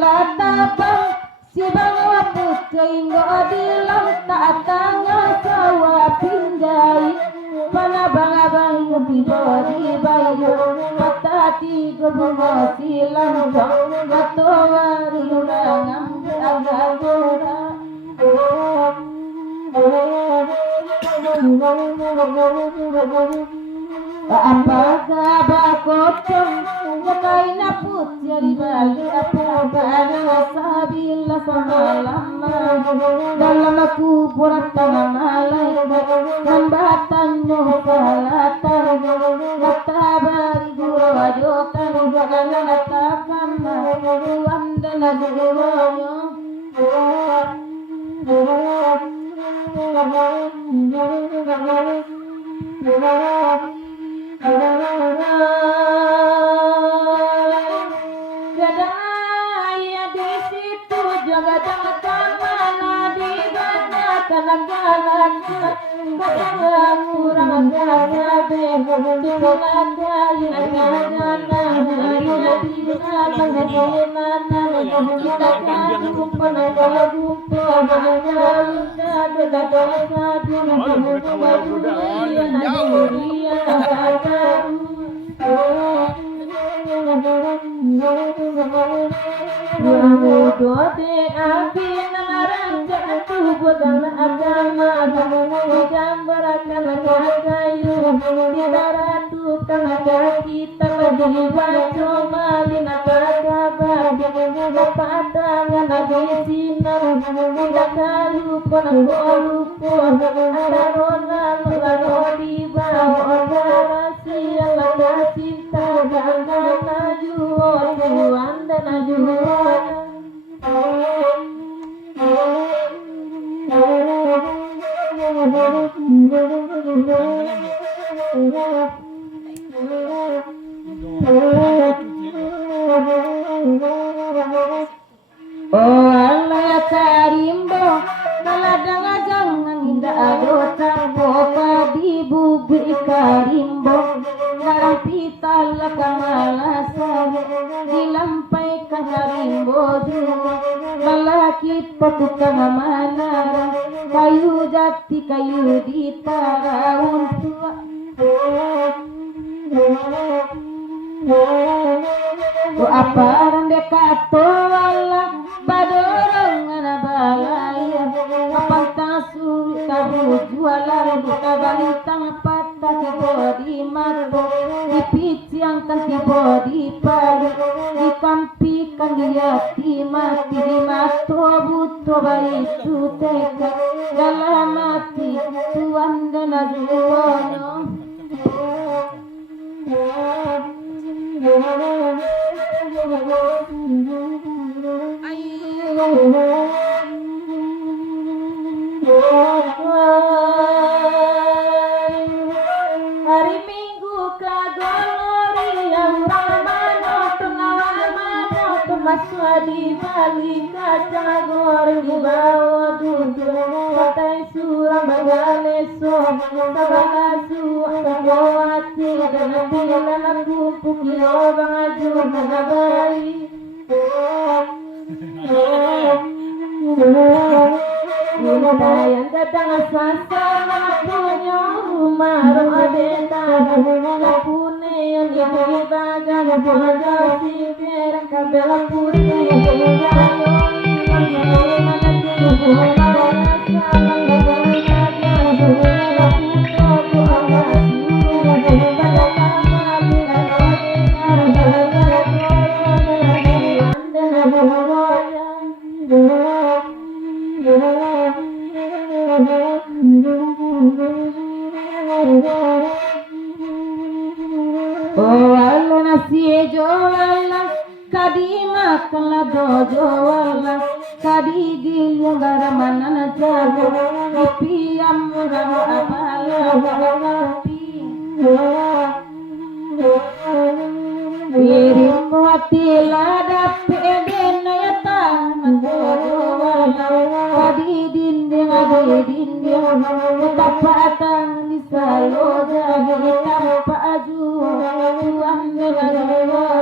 Latapang si bangwa putri ngodilang tatanga sawa pinjai panabang-abang bibori bayo patati gobongo silang matowari urangam agagora apakah bakotong Yakai naput jadi balik apa bana sabila samalam dalam aku porak tangan malai lambatan nyopalatan kata bari gua wajokan gana natakan tuan dan ajuroyo Gadaya di situ jaga mana di mana kanak-kanaknya kadang kurang ada Dote api narang jatuh bukan agama digambarkan kayu di darat tukang ada kita lagi baca malin kabar patangan ada sinar tidak kalu pun lupa ada rona lalu di bawah rahasia lada cinta dan najwa Tuhan dan najwa Oh Allah karimbo kaladang jangan indah adota popa di bubi karimbo garang pital kamalasa dilampaikan karimbo malakit patukang manara kayu jati kayu di taraun tua o aparan dekato Allah badorongan balaya kapantasu tabu jualan buka balitang patah tibo di mato dipiciangkan tibo di palu dikampikan di mati di mato buto bayi itu teka dalam mati tuan dan aduano hari Minggu kagolori yang ramano tengah masuk di balik kaca goreng di bawah duduk patai suram bagaleso sabanasu kagowati dan bilang aku pukio bangaju nagabari yang datang sasana punya rumah roadeta pune yang dibagang pada si kerang kabela putih Oh Allah nasi jualan kadima kala jualan kadigil yang garamana jago ipiam ramu abala piring watila dape denayata jualan kadidin tapatan ni sayo jadi tanpa aju tuang melalui